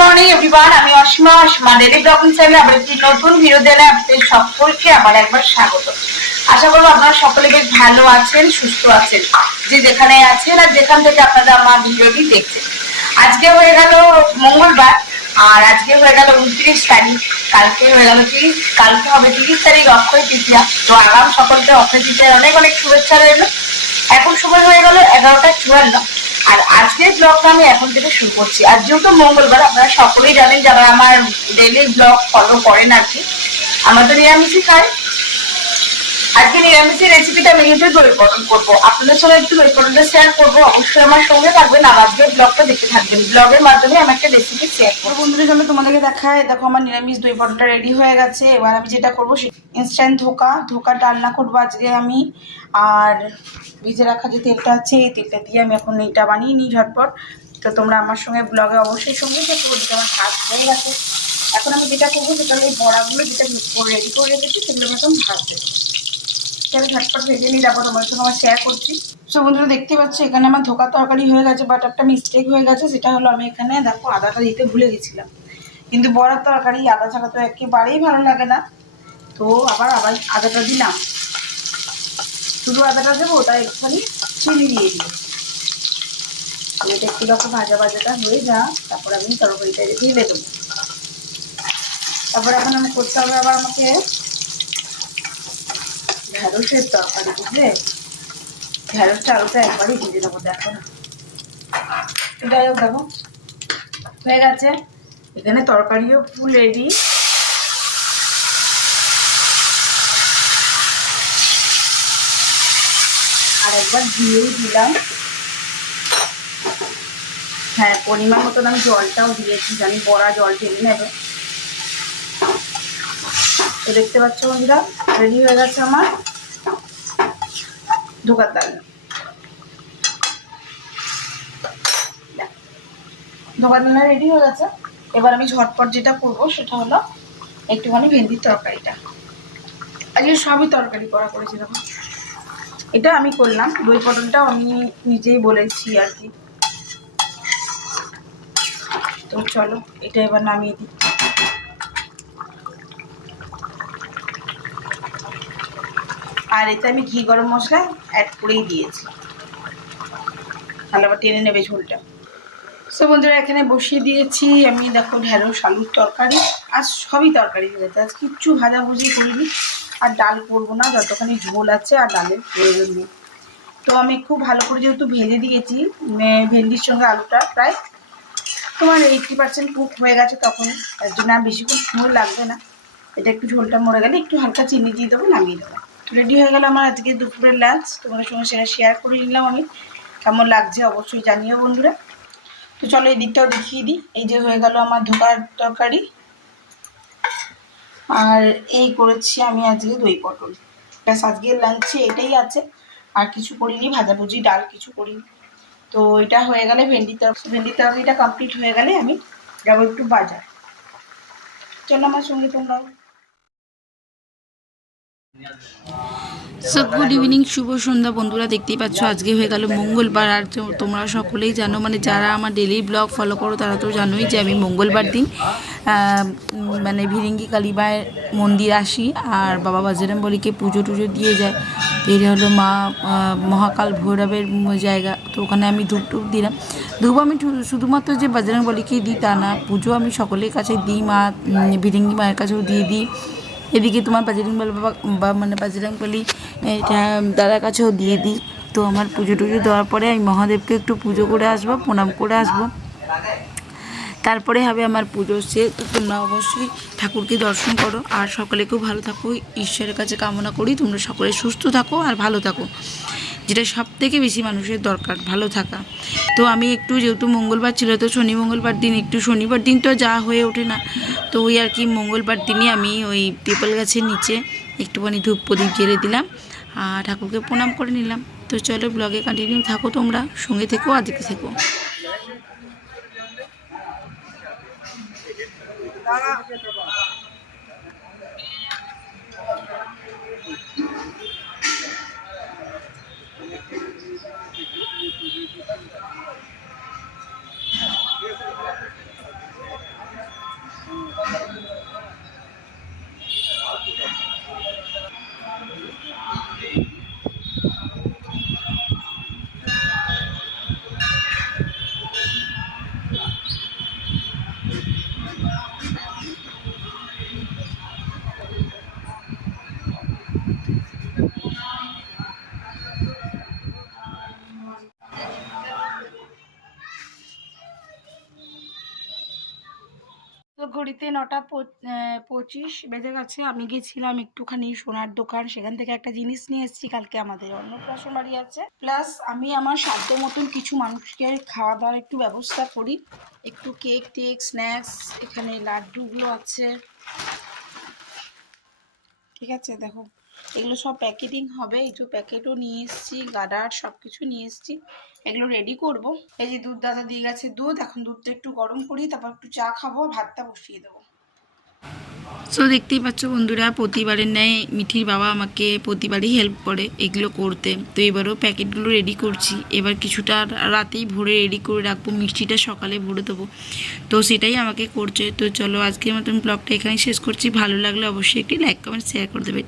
Morning everyone, আমি Asima daily blogging চ্যানেলে আবার একটি নতুন ভিডিও দিলে আপনাদের সকলকে আবার একবার স্বাগত। আশা করবো আপনারা সকলে বেশ ভালো আছেন, সুস্থ আছেন, যে যেখানে আছেন আর যেখান থেকে আপনারা আমার ভিডিওটি দেখছেন। আজকে হয়ে গেল মঙ্গলবার, আর আজকে হয়ে গেল 29 তারিখ, কালকে হয়ে গেল 30, কালকে হবে 30 তারিখ অক্ষয় তৃতীয়া। তো আগাম সকলকে অক্ষয় তৃতীয়ার অনেক অনেক শুভেচ্ছা রইল। এখন সময় হয়ে গেল 11টা 54, আর আজকের ব্লগটা আমি এখন থেকে শুরু করছি। আর যেহেতু মঙ্গলবার, আপনারা সকলেই জানেন যারা আমার ডেইলি ব্লগ ফলো করেন আর কি, আমরা তো নিরামিষই খাই। আজকে নিরামিষের রেসিপিটা আমি কিন্তু দই পটল করবো, আপনাদের সঙ্গে একটু দই পটলটা শেয়ার করবো। অবশ্যই আমার সঙ্গে থাকবেন, আর আজকের ব্লগটা দেখতে থাকবেন। ব্লগের মাধ্যমে আমি একটা রেসিপি শেয়ার করবো। বন্ধুদের জন্য তোমাদেরকে দেখায়, দেখো আমার নিরামিষ দই পটলটা রেডি হয়ে গেছে। এবার আমি যেটা করবো ইনস্ট্যান্ট ধোকা ডালনা করবো আজকে আমি। আর ভিজে রাখা যে তেলটা আছে, এই তেলটা দিয়ে আমি এখন এইটা বানিয়ে নিই ঝটপট। তো তোমরা আমার সঙ্গে ব্লগে অবশ্যই সঙ্গে থাকবো। যেটা আমার ভাত হয়ে গেছে, এখন আমি যেটা করবো সেটা এই বড়াগুলো যেটা রেডি করে রেখেছি সেগুলো আমি এখন ভাজতে দেবো। আমি ঝটপট ভেজে নিই, তারপর তোমার সঙ্গে আমার শেয়ার করছি। সো বন্ধুরা দেখতে পাচ্ছি এখানে আমার ধোকা তরকারি হয়ে গেছে, বাট একটা মিস্টেক হয়ে গেছে। সেটা হলো আমি এখানে দেখো আদাটা দিতে ভুলে গেছিলাম। কিন্তু বড়ার তরকারি আদা ছাড়া তো একেবারেই ভালো লাগে না। তো আবার আদাটা দিলাম, শুধু আদাটা দেবো, তাই একটুখানি চিনি দিয়ে দিই। এটা একটু দেখো ভাজাটা হয়ে যা, তারপর আমি তরকারিটা ঢেলে দেবো। তারপর এখন আমি করতে হবে আবার আমাকে ঢেঁড়সের তরকারি, বুঝলে? ঢেঁড়সটা আলুটা একবারই ভেজে দেবো, দেখো না। যাই হোক, দেখো হয়ে গেছে। এখানে তরকারিও ফুল রেডি। আর একবার দিয়েই দিলাম। হ্যাঁ, পরিমাণ মতন আমি জলটাও দিয়েছি, জানি বড়া জল ঢেলে নেবে। তো দেখতে পাচ্ছ বন্ধুরা, রেডি হয়ে গেছে আমার ধোকার ডাল। ধোকার ডালনা রেডি হয়ে গেছে। এবার আমি ঝটপট যেটা করবো সেটা হলো একটুখানি ভেন্ডির তরকারিটা। আজকে সবই তরকারি করেছি। দেখো এটা আমি করলাম, দই পটলটাও আমি নিজেই বলেছি আর কি। তো চলো এটা এবার নামিয়ে দিই। আর এতে আমি ঘি গরম মশলা অ্যাড করেই দিয়েছি, তাহলে আবার টেনে নেবে ঝোলটা। সো বন্ধুরা এখানে বসিয়ে দিয়েছি আমি, দেখো ঢেঁড়স আলুর তরকারি। আর সবই তরকারি হয়ে গেছে, আজ কিচ্ছু ভাজাভুজি করিনি। আর ডাল করবো না, যতখানি ঝোল আছে আর ডালের প্রয়োজন নেই। তো আমি খুব ভালো করে যেহেতু ভেজে দিয়েছি ভেন্ডির সঙ্গে আলুটা, প্রায় তোমার 80% কুক হয়ে গেছে তখন, তার জন্য আর বেশিক্ষণ সময় লাগবে না। এটা একটু ঝোলটা মরে গেলে একটু হালকা চিনি দিয়ে দেবো, নামিয়ে দেবো। রেডি হয়ে গেল আমার আজকে দুপুরের লাঞ্চ। তোমাদের সঙ্গে সেটা শেয়ার করে নিলাম আমি। কেমন লাগছে অবশ্যই জানিও বন্ধুরা। তো চলো এই দিকটাও দেখিয়ে দিই। এই যে হয়ে গেল আমার ধোকার তরকারি, আর এই করেছি আমি আজকে দই পটল। ব্যাস আজকের লাঞ্চে এটাই আছে, আর কিছু করিনি, ভাজাভুজি ডাল কিছু করিনি। তো এটা হয়ে গেলে ভেন্ডির তরকারিটা কমপ্লিট হয়ে গেলে আমি যাবো একটু বাজার। চলো আমার সঙ্গে তোমরাও। সো গুড ইভিনিং, শুভ সন্ধ্যা বন্ধুরা। দেখতেই পাচ্ছ আজকে হয়ে গেল মঙ্গলবার। আর তোমরা সকলেই জানো, মানে যারা আমার ডেলি ব্লগ ফলো করো তারা তো জানোই যে আমি মঙ্গলবার দিন মানে ভিরিঙ্গি কালীবায়ের মন্দির আসি, আর বাবা বজরংবলীকে পুজো টুজো দিয়ে যায়। এটা হলো মা মহাকাল ভৈরবের জায়গা। তো ওখানে আমি ধূপ দিলাম। ধূপ আমি শুধুমাত্র যে বজরংবলীকেই দিই তা না, পুজো আমি সকলের কাছে দিই, মা ভিরিঙ্গি মায়ের কাছেও দিয়ে দিই। এদিকে তোমার বজরংবলী বাবা মানে বজরংবলী এটা দাদার কাছেও দিয়ে দিই। তো আমার পুজো টুজো দেওয়ার পরে আমি মহাদেবকে একটু পুজো করে আসবো, প্রণাম করে আসবো, তারপরে হবে আমার পুজো সে। তো তোমরা অবশ্যই ঠাকুরকে দর্শন করো, আর সকলে খুব ভালো থাকো, ঈশ্বরের কাছে কামনা করি তোমরা সকলে সুস্থ থাকো আর ভালো থাকো, যেটা সব থেকে বেশি মানুষের দরকার, ভালো থাকা। তো আমি একটু, যেহেতু মঙ্গলবার ছিল, তো মঙ্গলবার দিন একটু, শনিবার দিন তো যা হয়ে ওঠে না, তো ওই আর কি মঙ্গলবার দিনই আমি ওই পিপল গাছের নিচে একটুখানি ধূপ প্রদীপ জ্বেলে দিলাম আর ঠাকুরকে প্রণাম করে নিলাম। তো চলো ব্লগে কন্টিনিউ থাকো, তোমরা সঙ্গে থেকো আর দেখতে থেকো। তো ঘড়িতে 9:25 বেজে গেছে। আমি গেছিলাম একটুখানি সোনার দোকান, সেখান থেকে একটা জিনিস নিয়ে এসেছি। কালকে আমাদের অন্নপ্রাশন বাড়ি আছে, প্লাস আমি আমার সাধ্য মতন কিছু মানুষকে খাওয়া দাওয়ার একটু ব্যবস্থা করি। একটু কেক টেক স্ন্যাক্স, এখানে লাড্ডুগুলো আছে, ঠিক আছে। দেখো এগুলো সব প্যাকেটিং হবে, এই যে প্যাকেটও নিয়ে এসেছি, গাডার সব কিছু নিয়ে এসেছি, এগুলো রেডি করব। এই যে দুধ দাদা দিয়ে গেছে দুধ, এখন দুধটা একটু গরম করি, তারপর একটু চা খাবো, ভাতটা বসিয়ে দেবো। সো দেখতেই পাচ্ছ বন্ধুরা, প্রতিবারের ন্যায় মিঠির বাবা আমাকে প্রতিবারই হেল্প করে এগুলো করতে। তো এবারও প্যাকেটগুলো রেডি করছি, এবার কিছুটা রাতেই ভরে রেডি করে রাখবো, মিষ্টিটা সকালে ভরে দেবো, তো সেটাই আমাকে করছে। তো চলো আজকের মতন ব্লগটা এখানেই শেষ করছি। ভালো লাগলে অবশ্যই একটি লাইক কমেন্ট শেয়ার করে দেবে।